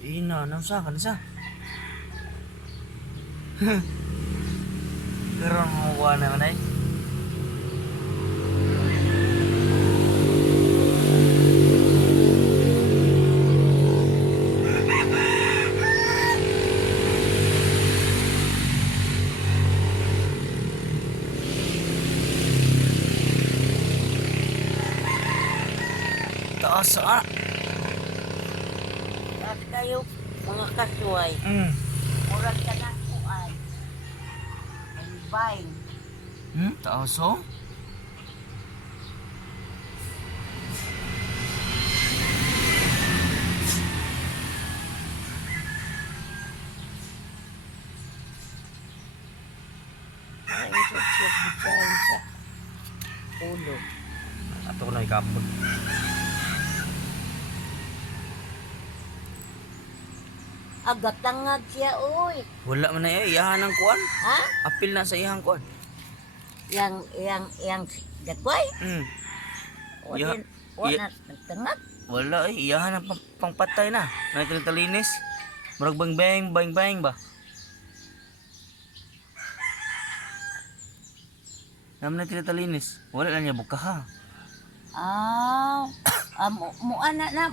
Ina, nang sa kan sa. Karon mo kuha na man ay. Taas ah. Kayo, mga kasuway, Mm. murag ka na kuan. Ang vine. Hmm? Taas. Ay, siyot-siyot bisahin sa ulo. Ato na ikapod. Agatangag siya, uy. Wala man na eh. Iyahan ang kuan. Ha? Apil na sa iyang kuan. Yang, yang, yang, gakway. Hmm. O Ya- din, wala nagtangag. Wala eh. Iyahan ang pang, pangpatay na. Nagtalinis. Murag bang bang bang bang ba? Naman na tinatalinis. Wala na niya buka ha. Ah, ah, mo, mo ana na